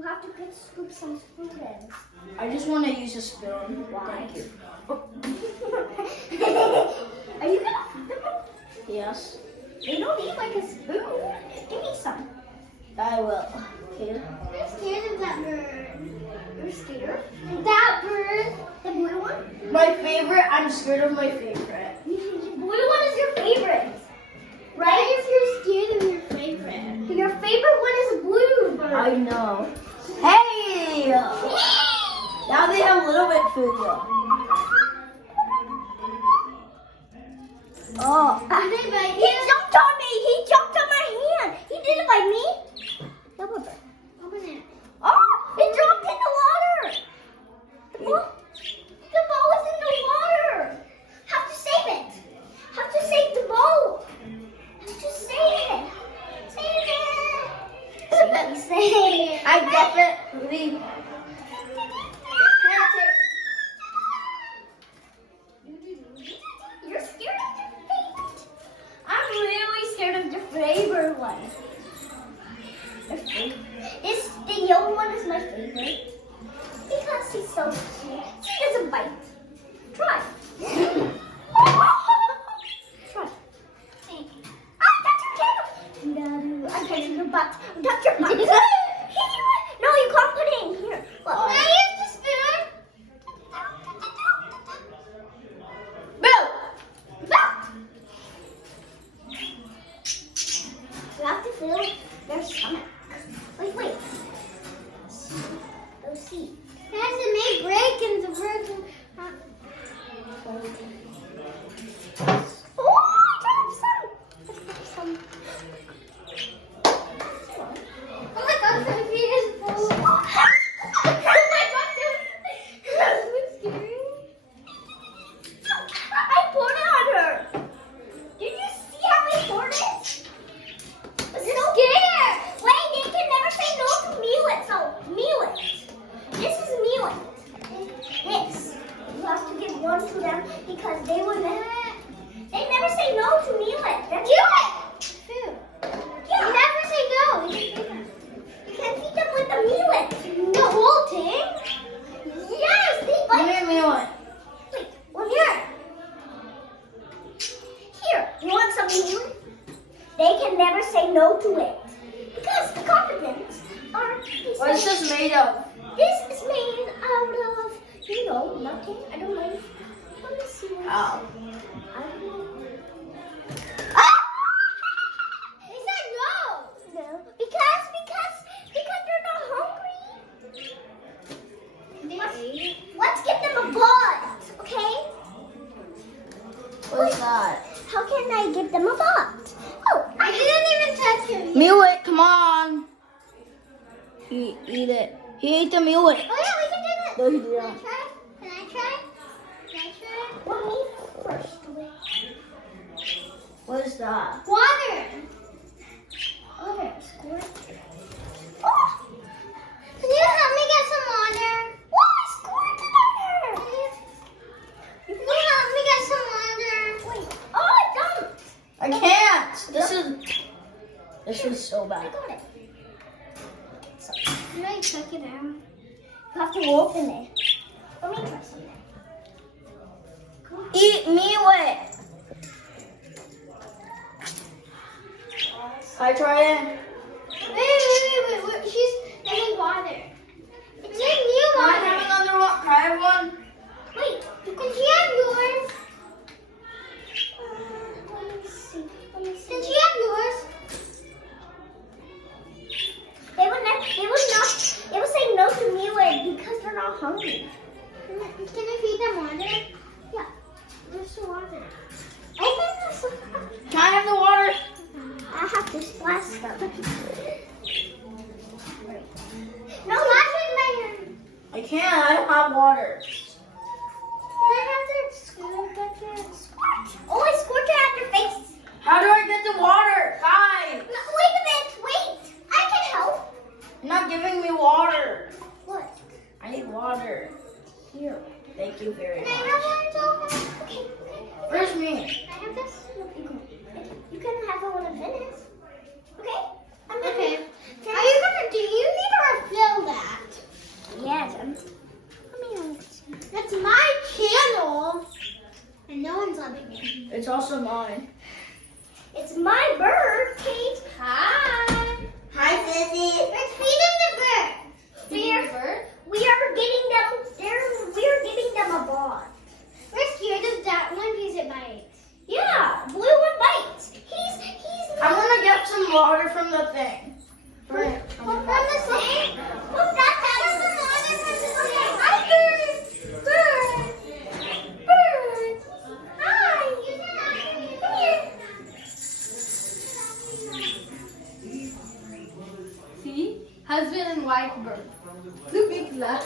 You have to scoop some spoon in. I just want to use a spoon. Why? Thank you. Are you gonna feed them? Yes, They don't need like a spoon. Give me some. I will. Okay. I'm scared of that bird. You're scared? That bird? The blue one? My favorite. I'm scared of my favorite. The blue one is your favorite. Right? If you're scared of your favorite. Your favorite one is a blue bird. I know. Hey! Now they have a little bit food though. Oh. He jumped on me. He jumped on my hand. He did it by me. Double bird. Open it. Oh! It dropped in the water. The ball is in the water. Have to save it. Have to save the ball. Have to save it. Save it. Save it. I definitely. You're scared of your favorite? I'm really scared of the favorite one. The yellow one is my favorite because he's so cute. He doesn't bite. Try. Try. Touch your tail. No, I'm touching your butt. Touch your butt. No, you can't put it in here. Look. Can I use the spoon? Boo! You have to fill their stomach. Wait. Let's see. Guys, it may break and the bird will... Oh, I dropped some. Let's put some. Oh my God, the feet is full. Oh my God, that was scary. I poured it on her. Did you see how I poured it? I'm scared. Wait, they can never say no to Mealet. So, Mealet. This is Mealet. This. You have to give one to them because they would never. They never say no to Mealet. Do it. Food. Yeah. You never say no. You can feed them with the Mealet. The whole thing? Yes. They Give me one. Wait. Well, here. Here. You want some Mealet? They can never say no to it. Because the confidence are... What is this made of? This is made out of, nothing. I don't know. Let me see. Ow. I don't know. Ah! They said no. No. Because they're not hungry. Let's give them a bud, okay? What's that? How can I give them a bud? Oh, I didn't even touch him. Mealet, come on. Eat it. He ate the mealet. Oh yeah, we can do it. No, he didn't. Can I try? Well, me first. What is that? Water. Squirt. Oh! Can you help me get some water? Oh, I squirted on her. Can you help me get some water? Wait. Oh, I dumped. I can't. This is so I bad. got it. So, can I check it out? You have to open it. Let me try something. Eat mealet. I try it. Wait. She's getting water. It's like new Can I water. have another one? Can I have one? Wait, can she have yours? Let me see. Can she have yours? They would say no to Mealet because they're not hungry. Can I feed them water? Yeah. There's the water. I think that's Can I have the water? I have to splash them. No, not with my hand. I can't. I don't have water. Can I have their squirt? Oh, I squirted at their face. How do I get the water? Guys, No, wait a minute. Wait. I can help. you're not giving me water. What? I need water. Here. Thank you very Can I much. have one, Joe? Okay. Where's me? Can I have this? No, you can have one of this. Okay? Okay. Do you need to refill that? also mine. It's my bird, Kate. Hi. Hi, Sissy. Let's feed them the bird. We are giving them a bond. We're scared of that one because it bites. Yeah, blue one bites. I'm gonna get some water from the thing. From the thing? Well, that's some water from the thing. Hi, bird. Bird. Hi. Come here. See? Husband and wife bird. Look at that.